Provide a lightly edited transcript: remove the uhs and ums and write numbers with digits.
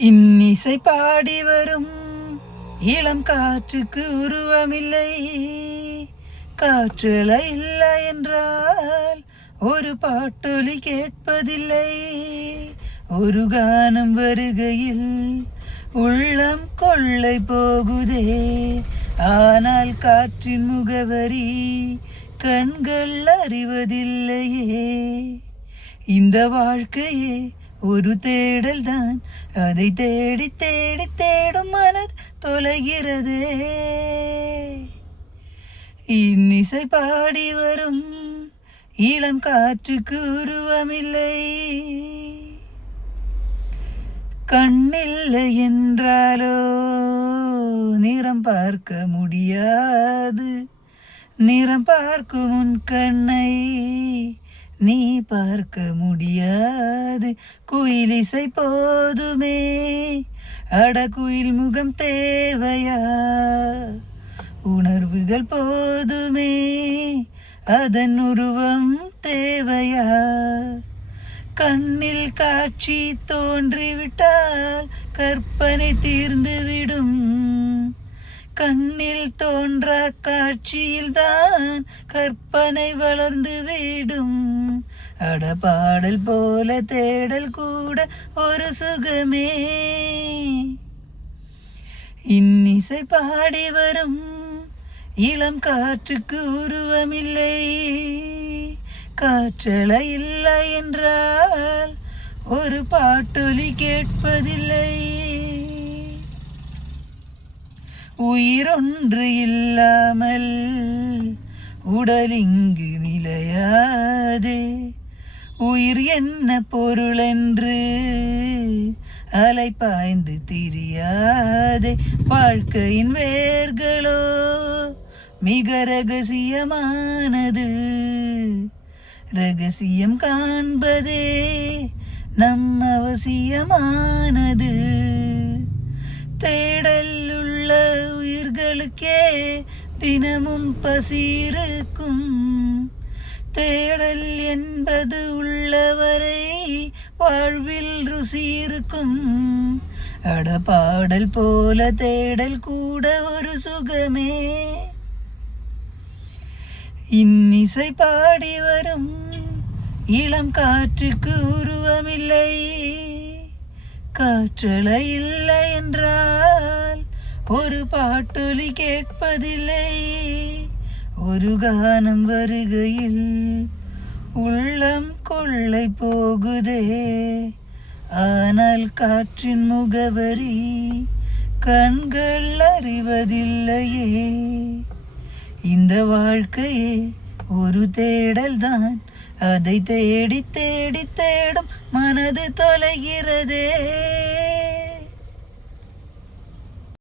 இன்னிசை பாடி வரும் இளம் காற்றுக்கு உருவமில்லை. காற்றலை இல்லை என்றால் ஒரு பாட்டொலி கேட்பதில்லை. ஒரு கானம் வருகையில் உள்ளம் கொள்ளை போகுதே. ஆனால் காற்றின் முகவரி கண்கள் அறிவதில்லையே. இந்த வாழ்க்கையே ஒரு தேடல் தான். அதை தேடி தேடி தேடும் மனது தொலைகிறதே. இன்னிசை பாடி வரும் இளம் காற்றுக்கு உருவமில்லை. கண்ணில்லை என்றாலோ நிறம் பார்க்க முடியாது. நிறம் பார்க்கும் உன் கண்ணை நீ பார்க்க முடியாது. குயிலிசை போதுமே, அட குயில் முகம் தேவையா? உணர்வுகள் போதுமே, அதன் உருவம் தேவையா? கண்ணில் காட்சி தோன்றிவிட்டால் கற்பனை தீர்ந்துவிடும். கண்ணில் தோன்றா காட்சியில்தான் கற்பனை வளர்ந்து விடும். அட பாடல் போல தேடல் கூட ஒரு சுகமே. இன்னிசை பாடி வரும் இளம் காற்றுக்கு உருவமில்லை. காற்றலை இல்லை என்றால் ஒரு பாட்டொலி கேட்பதில்லை. உயிரொன்று இல்லாமல் உடல் இங்கு நிலையாதே. உயிர் என்ன பொருள் என்று அலை பாய்ந்து திரியாதே. வாழ்க்கையின் வேர்களோ மிக ரகசியமானது. ரகசியம் காண்பதே நம் அவசியமானது. தேடல் உள்ள உயிர்களுக்கே தினமும் பசி இருக்கும். தேடல் என்பது உள்ளவரை வாழ்வில் ருசி இருக்கும். அட பாடல் போல தேடல் கூட ஒரு சுகமே. இன்னிசை பாடி வரும் இளம் காற்றுக்கு உருவமில்லை. காற்றலை இல்லை என்றால் ஒரு பாட்டொலி கேட்பதில்லை. ஒரு கானம் வருகையில் உள்ளம் கொள்ளை போகுதே. ஆனால் காற்றின் முகவரி கண்கள் அறிவதில்லையே. இந்த வாழ்க்கையே ஒரு தேடல் தான். அதை தேடி தேடி தேடும் மனது தொலைகிறதே.